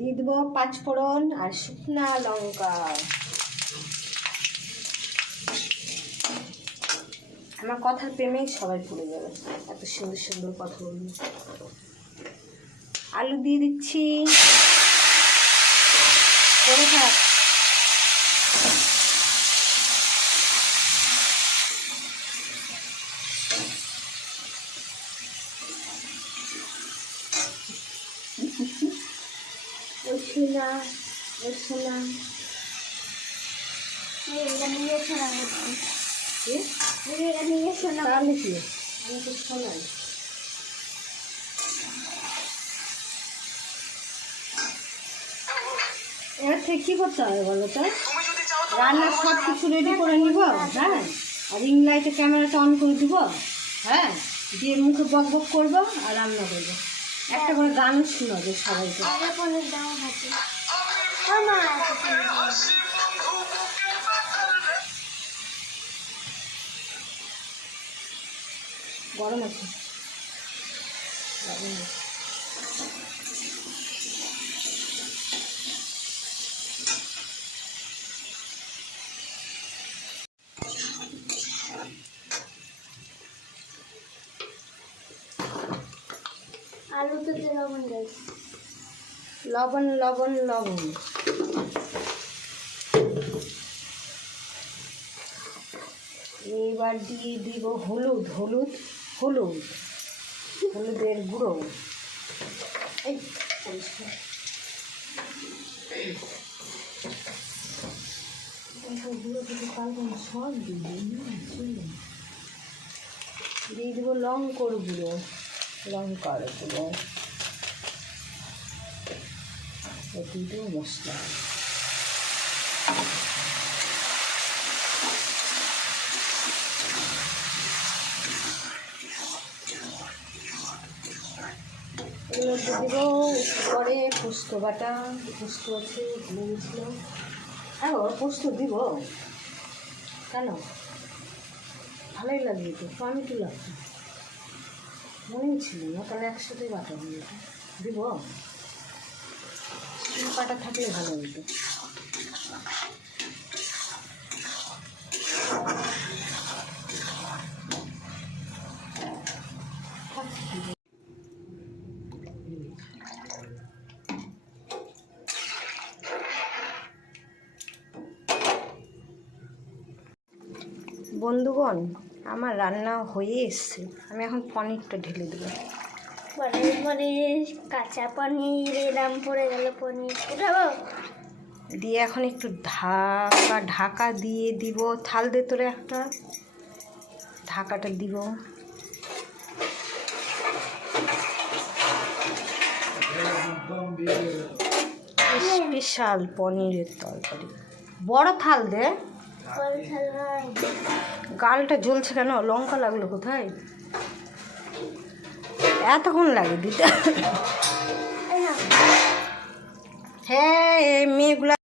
দিয়ে দেবো 5 ফোড়ন আর শুকনা লঙ্কা। আমার কথার প্রেমেই সবাই পড়ে যাবে, এত সুন্দর সুন্দর কথা বলবো। আলু দিয়ে দিচ্ছি, করে থাক। তাহলে কি আমি তো শোনাই। এবার থেকে কী করতে হবে বলো তো? রান্নার সব কিছু রেডি করে নিব, হ্যাঁ, আর রিং লাইটে ক্যামেরাটা অন করে দিব, হ্যাঁ, দিয়ে মুখে বক বক করবো আর রান্না করবো। একটা করে গানও শোনাবে সবাইকে। গরম আছে, আলুতে লবণ দেয়, লবণ লবণ লবণ। এবার দিয়ে দিব হলুদ হলুদ হলুদ হলুদের গুঁড়ো। এই গুঁড়ো থেকে পারবো না, সব দিয়ে দেবো লঙ্কার গুঁড়ো, লঙ্কার গুঁড়ো, দিয়ে দেবো মশলা। এগুলো দিয়ে দেবো পরে পোস্ত বাটা, পোস্ত আছে ভুলে গেছিলাম। হ্যাঁ পোস্ত দিব কেন, ভালোই লাগবে তো, টমেটো লাগবে, মনেই ছিল না, তাহলে একসাথে বাটা হয়ে দিব। কাটা থাকলে ভালো হতো। বন্ধুগণ, আমার রান্না হয়ে এসছে, আমি এখন পনিরটা ঢেলে দেবো। পনির কাঁচা পনির এরম পড়ে গেল, পনির উঠাবো দিয়ে এখন একটু ঢাকা দিয়ে দিব। থাল দে তোরে একটা, ঢাকাটা দিব। স্পেশাল পনিরের তরকারি, বড় থাল দে। গালটা জ্বলছে কেন, লঙ্কা লাগলো কোথায়, এতক্ষণ লাগে দিতে? হ্যাঁ এই মেয়েগুলা